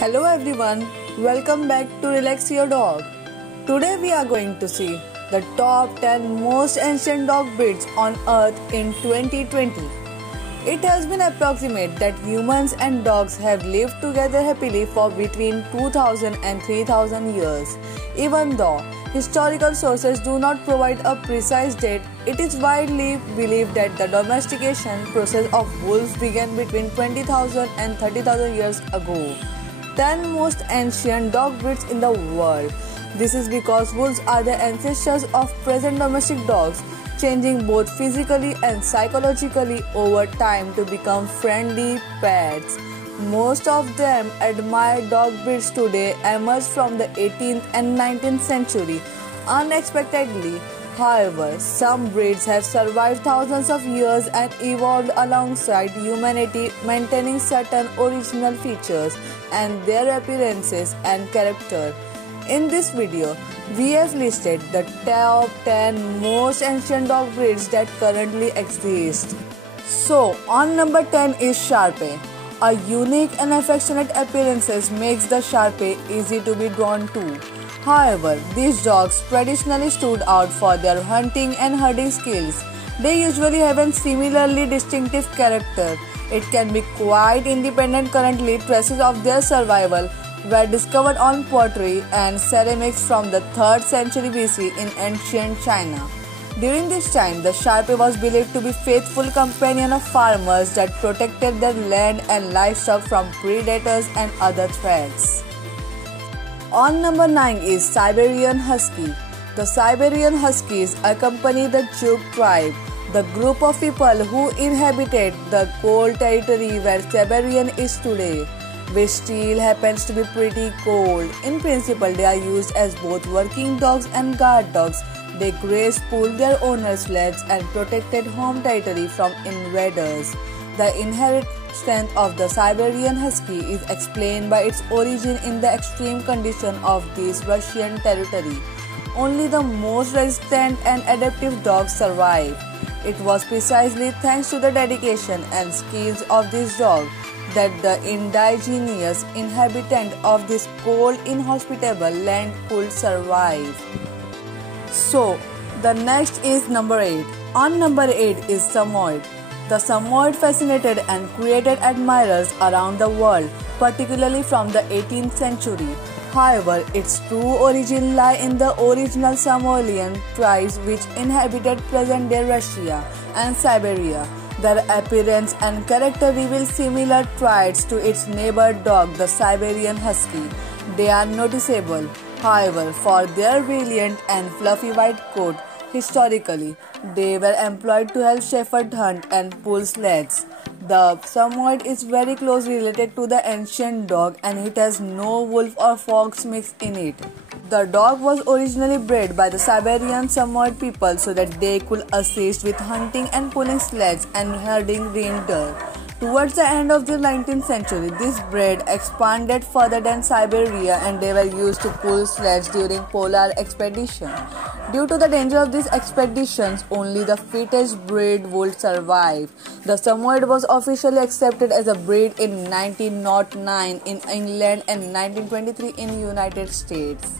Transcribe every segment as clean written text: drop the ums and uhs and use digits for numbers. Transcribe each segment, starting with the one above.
Hello everyone, welcome back to Relax Your Dog. Today we are going to see the top 10 most ancient dog breeds on earth in 2020. It has been approximated that humans and dogs have lived together happily for between 2000 and 3000 years. Even though historical sources do not provide a precise date, it is widely believed that the domestication process of wolves began between 20,000 and 30,000 years ago. 10 most ancient dog breeds in the world. This is because wolves are the ancestors of present domestic dogs, changing both physically and psychologically over time to become friendly pets. Most of them admired dog breeds today emerged from the 18th and 19th century unexpectedly. However, some breeds have survived thousands of years and evolved alongside humanity, maintaining certain original features and their appearances and character. In this video, we have listed the top 10 most ancient dog breeds that currently exist. So, on number 10 is Sharpei. A unique and affectionate appearance makes the Sharpei easy to be drawn to. However, these dogs traditionally stood out for their hunting and herding skills. They usually have a similarly distinctive character. It can be quite independent. Currently, traces of their survival were discovered on pottery and ceramics from the 3rd century BC in ancient China. During this time, the Sharpei was believed to be a faithful companion of farmers that protected their land and livestock from predators and other threats. On number 9 is Siberian Husky. The Siberian Huskies accompany the Chuk tribe, the group of people who inhabited the cold territory where Siberian is today, which still happens to be pretty cold. In principle, they are used as both working dogs and guard dogs. They grazed, pulled their owners' sleds, and protected home territory from invaders. The inherent strength of the Siberian Husky is explained by its origin in the extreme condition of this Russian territory. Only the most resistant and adaptive dogs survive. It was precisely thanks to the dedication and skills of this dog that the indigenous inhabitant of this cold, inhospitable land could survive. So, the next is number 8. On number 8 is Samoyed. The Samoyed fascinated and created admirers around the world, particularly from the 18th century. However, its true origin lies in the original Samoyedian tribes which inhabited present-day Russia and Siberia. Their appearance and character reveal similar traits to its neighbor dog, the Siberian Husky. They are noticeable, however, for their brilliant and fluffy white coat. Historically, they were employed to help shepherds hunt and pull sleds. The Samoyed is very closely related to the ancient dog and it has no wolf or fox mixed in it. The dog was originally bred by the Siberian Samoyed people so that they could assist with hunting and pulling sleds and herding reindeer. Towards the end of the 19th century, this breed expanded further than Siberia and they were used to pull sleds during polar expeditions. Due to the danger of these expeditions, only the fittest breed would survive. The Samoyed was officially accepted as a breed in 1909 in England and 1923 in United States.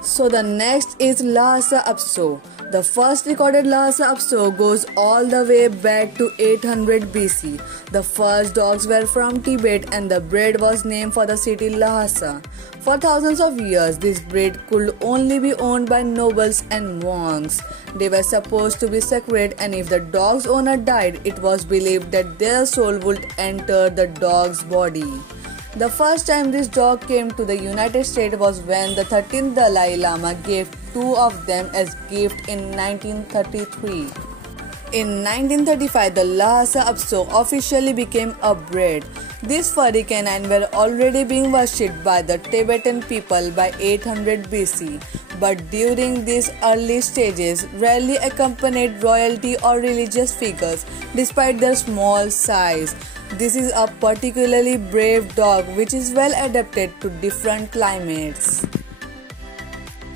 So the next is Lhasa Apso. The first recorded Lhasa Apso goes all the way back to 800 BC. The first dogs were from Tibet and the breed was named for the city Lhasa. For thousands of years, this breed could only be owned by nobles and monks. They were supposed to be sacred and if the dog's owner died, it was believed that their soul would enter the dog's body. The first time this dog came to the United States was when the 13th Dalai Lama gave 2 of them as gift in 1933. In 1935, the Lhasa Apso officially became a breed. These furry canines were already being worshipped by the Tibetan people by 800 BC, but during these early stages, rarely accompanied royalty or religious figures, despite their small size. This is a particularly brave dog which is well adapted to different climates.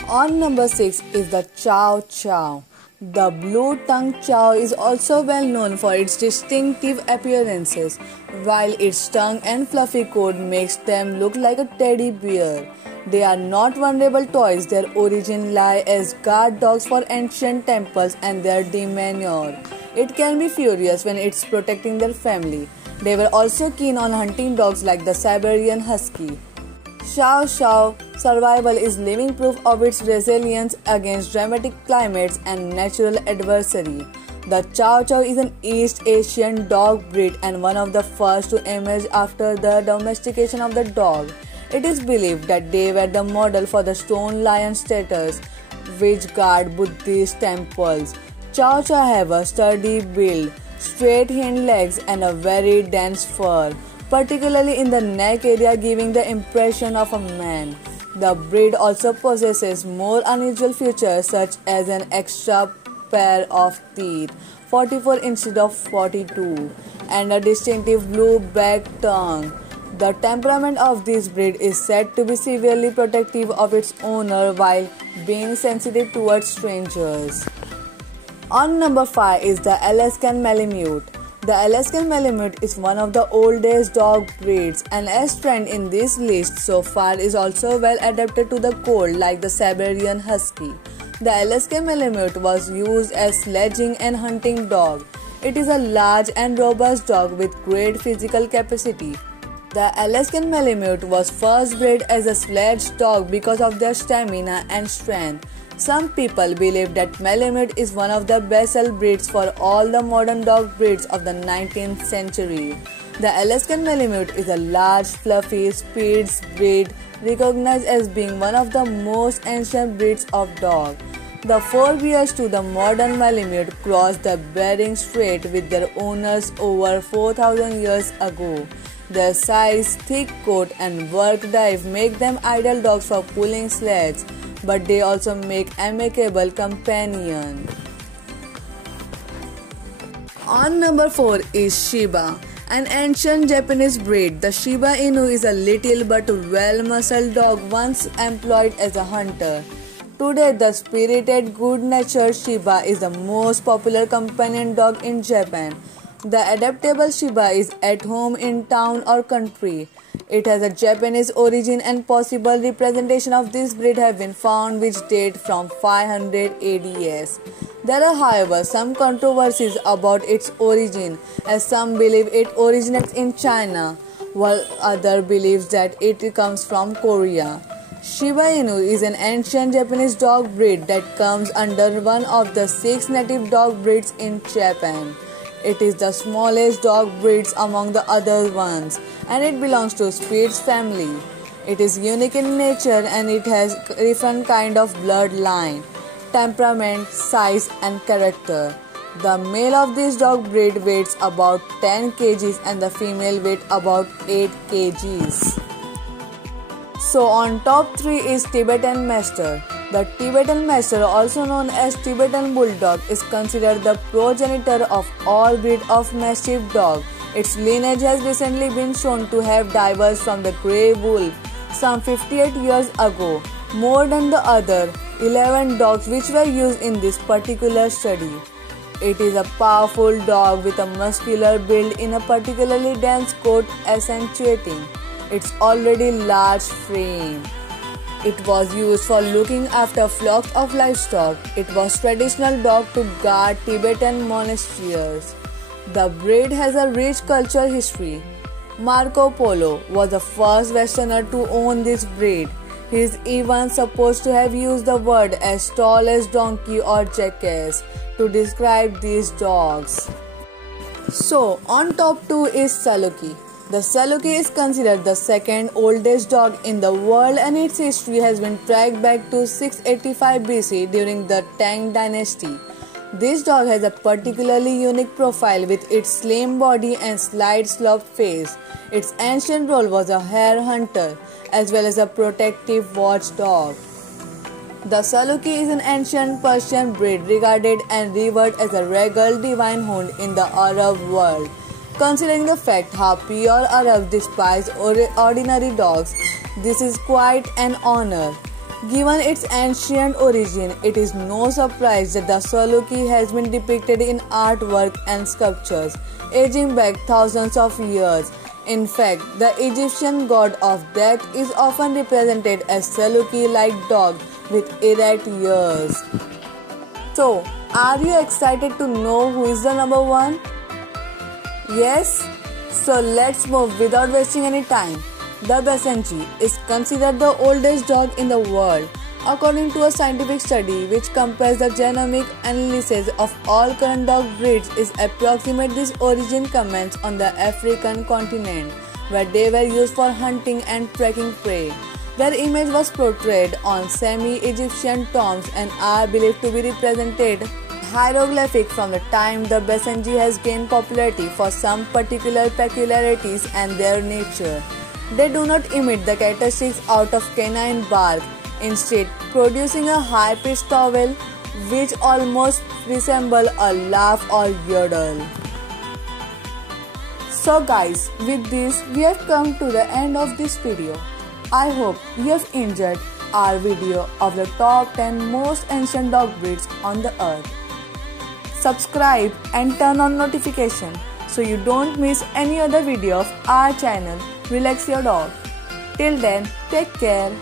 On number 6 is the Chow Chow. The blue-tongued chow is also well known for its distinctive appearances, while its tongue and fluffy coat makes them look like a teddy bear. They are not vulnerable toys. Their origin lie as guard dogs for ancient temples, and their demeanor. It can be furious when it's protecting their family. They were also keen on hunting dogs like the Siberian Husky. Chow Chow survival is living proof of its resilience against dramatic climates and natural adversity. The Chow Chow is an East Asian dog breed and one of the first to emerge after the domestication of the dog. It is believed that they were the model for the stone lion status which guard Buddhist temples. Chow Chow have a sturdy build, straight hind legs and a very dense fur, particularly in the neck area, giving the impression of a man. The breed also possesses more unusual features such as an extra pair of teeth, 44 instead of 42, and a distinctive blue back tongue. The temperament of this breed is said to be severely protective of its owner while being sensitive towards strangers. On number 5 is the Alaskan Malamute. The Alaskan Malamute is one of the oldest dog breeds, and as trend in this list so far is also well adapted to the cold like the Siberian Husky. The Alaskan Malamute was used as sledging and hunting dog. It is a large and robust dog with great physical capacity. The Alaskan Malamute was first bred as a sledge dog because of their stamina and strength. Some people believe that Malamute is one of the best-selling breeds for all the modern dog breeds of the 19th century. The Alaskan Malamute is a large, fluffy Spitz breed recognized as being one of the most ancient breeds of dog. The forebears to the modern Malamute crossed the Bering Strait with their owners over 4,000 years ago. Their size, thick coat, and work drive make them ideal dogs for pulling sleds, but they also make amicable companion. On number 4 is Shiba, an ancient Japanese breed. The Shiba Inu is a little but well-muscled dog once employed as a hunter. Today, the spirited, good-natured Shiba is the most popular companion dog in Japan. The adaptable Shiba is at home in town or country. It has a Japanese origin and possible representation of this breed have been found which date from 500 ADS. There are however some controversies about its origin, as some believe it originates in China while others believe that it comes from Korea. Shiba Inu is an ancient Japanese dog breed that comes under one of the 6 native dog breeds in Japan. It is the smallest dog breeds among the other ones, and it belongs to Spitz family. It is unique in nature and it has different kind of bloodline, temperament, size and character. The male of this dog breed weighs about 10 kgs and the female weight about 8 kgs. So on top 3 is Tibetan Mastiff. The Tibetan Mastiff, also known as Tibetan Bulldog, is considered the progenitor of all breeds of Mastiff dog. Its lineage has recently been shown to have diverged from the Grey Wolf some 58 years ago, more than the other 11 dogs which were used in this particular study. It is a powerful dog with a muscular build in a particularly dense coat accentuating its already large frame. It was used for looking after flocks of livestock. It was traditional dog to guard Tibetan monasteries. The breed has a rich cultural history. Marco Polo was the first Westerner to own this breed. He is even supposed to have used the word as tall as donkey or jackass to describe these dogs. So, on top 2 is Saluki. The Saluki is considered the second oldest dog in the world and its history has been tracked back to 685 BC during the Tang dynasty. This dog has a particularly unique profile with its slim body and slight sloped face. Its ancient role was a hare hunter as well as a protective watchdog. The Saluki is an ancient Persian breed regarded and revered as a regal divine hound in the Arab world. Considering the fact how pure Arabs despise ordinary dogs, this is quite an honor. Given its ancient origin, it is no surprise that the Saluki has been depicted in artwork and sculptures, aging back thousands of years. In fact, the Egyptian god of death is often represented as Saluki-like dog with erect ears. So, are you excited to know who is the number one? Yes? So let's move without wasting any time. The Basenji is considered the oldest dog in the world, according to a scientific study which compares the genomic analysis of all current dog breeds. Is approximate this origin comments on the African continent, where they were used for hunting and tracking prey. Their image was portrayed on semi-Egyptian tombs and are believed to be represented hieroglyphic. From the time the Basenji has gained popularity for some particular peculiarities and their nature. They do not emit the characteristics out of canine bark, instead producing a high-pitched howl which almost resemble a laugh or yodel. So guys, with this we have come to the end of this video. I hope you have enjoyed our video of the top 10 most ancient dog breeds on the earth. Subscribe and turn on notification so you don't miss any other video of our channel Relax Your Dog. Till then, take care.